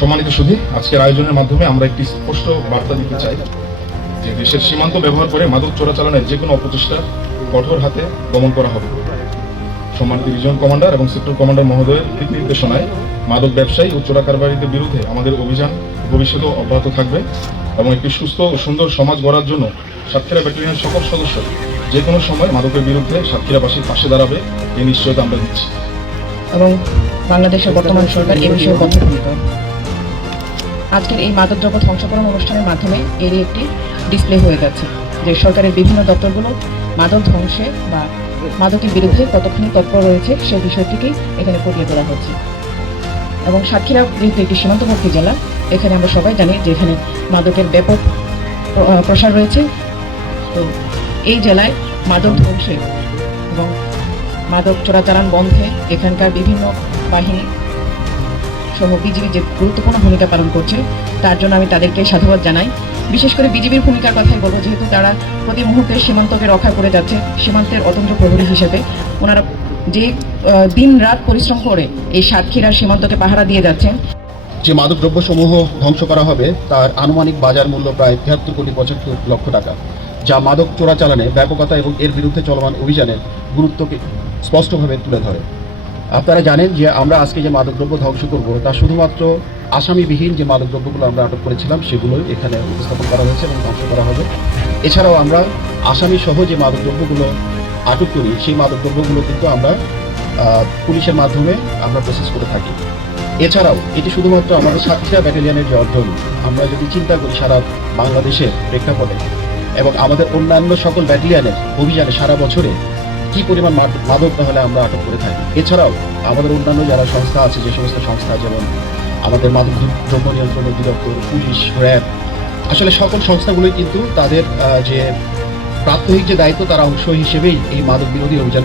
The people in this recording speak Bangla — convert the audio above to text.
সম্মানিত সুধী, আজকের আয়োজনের মাধ্যমে আমরা একটি স্পষ্ট বার্তা দিতে চাই যে দেশের সীমান্ত ব্যবহার করে মাদক চোরাচালানের যে কোনো অপচেষ্টা কঠোর হাতে দমন করা হবে। সম্মানিত রিজন কমান্ডার এবং সেক্টর কমান্ডার মহোদয়ের দিক নির্দেশনায় মাদক ব্যবসায়ী ও চোরা কারবারিদের বিরুদ্ধে আমাদের অভিযান ভবিষ্যতেও অব্যাহত থাকবে এবং একটি সুস্থ ও সুন্দর সমাজ গড়ার জন্য সাতক্ষীরা ব্যাটালিয়নের সকল সদস্য যে কোনো সময় মাদকের বিরুদ্ধে সাতক্ষীরাবাসীর পাশে দাঁড়াবে এই নিশ্চয়তা আমরা দিচ্ছি। এবং বাংলাদেশের বর্তমান সরকার এ বিষয়ে বদ্ধপরিকর। আজকের এই মাদকদ্রব্য ধ্বংসকরণ অনুষ্ঠানের মাধ্যমে এরই একটি ডিসপ্লে হয়ে যাচ্ছে যে সরকারের বিভিন্ন দপ্তরগুলো মাদক ধ্বংসে বা মাদকের বিরুদ্ধে কতখানি তৎপর রয়েছে সেই বিষয়টিকেই এখানে ফুটিয়ে তোলা হচ্ছে। এবং সাতক্ষীরা যেহেতু একটি সীমান্তবর্তী জেলা, এখানে আমরা সবাই জানি যে এখানে মাদকের ব্যাপক প্রসার রয়েছে। তো এই জেলায় মাদক ধ্বংসে এবং মাদক চোরাচালান বন্ধে এখানকার বিভিন্ন বাহিনী সহ বিজিবি যে গুরুত্বপূর্ণ ভূমিকা পালন করছে তার জন্য আমি তাদেরকে সাধুবাদ জানাই। বিশেষ করে বিজিবির ভূমিকার কথাই বলবো, যেহেতু তারা প্রতি মুহূর্তে সীমান্তকে রক্ষা করে যাচ্ছে, সীমান্তের অতন্ত্র প্রহরী হিসেবে ওনারা যে দিন রাত পরিশ্রম করে এই সাতক্ষীরার সীমান্তকে পাহারা দিয়ে যাচ্ছেন। যে মাদকদ্রব্য সমূহ ধ্বংস করা হবে তার আনুমানিক বাজার মূল্য প্রায় ৭৩ কোটি ৭৫ লক্ষ টাকা, যা মাদক চোরাচালানে ব্যাপকতা এবং এর বিরুদ্ধে চলমান অভিযানের গুরুত্বকে স্পষ্টভাবে তুলে ধরে। আপনারা জানেন যে আমরা আজকে যে মাদকদ্রব্য ধ্বংস করব তা শুধুমাত্র আসামিবিহীন যে মাদকদ্রব্যগুলো আমরা আটক করেছিলাম সেগুলোই এখানে উপস্থাপন করা হয়েছে এবং ধ্বংস করা হবে। এছাড়াও আমরা আসামি সহ যে মাদকদ্রব্যগুলো আটক করি সেই মাদকদ্রব্যগুলো কিন্তু আমরা পুলিশের মাধ্যমে আমরা প্রসেস করে থাকি। এছাড়াও এটি শুধুমাত্র আমাদের সাতক্ষীরা ব্যাটালিয়নের যে অর্জন, আমরা যদি চিন্তা করি সারা বাংলাদেশের প্রেক্ষাপটে এবং আমাদের অন্যান্য সকল ব্যাটালিয়নের অভিযানে সারা বছরে কি পরিমাণ মাদক তাহলে আমরা আটক করে থাকি। এছাড়াও আমাদের অন্যান্য যারা সংস্থা আছে, যে সমস্ত সংস্থা যেমন আমাদের মাদক দ্রব্য নিয়ন্ত্রণ অধিদপ্তর, পুলিশ, র্যাব, আসলে সকল সংস্থাগুলোই কিন্তু তাদের যে প্রাত্যহিক যে দায়িত্ব তার অংশ হিসেবেই এই মাদক বিরোধী অভিযান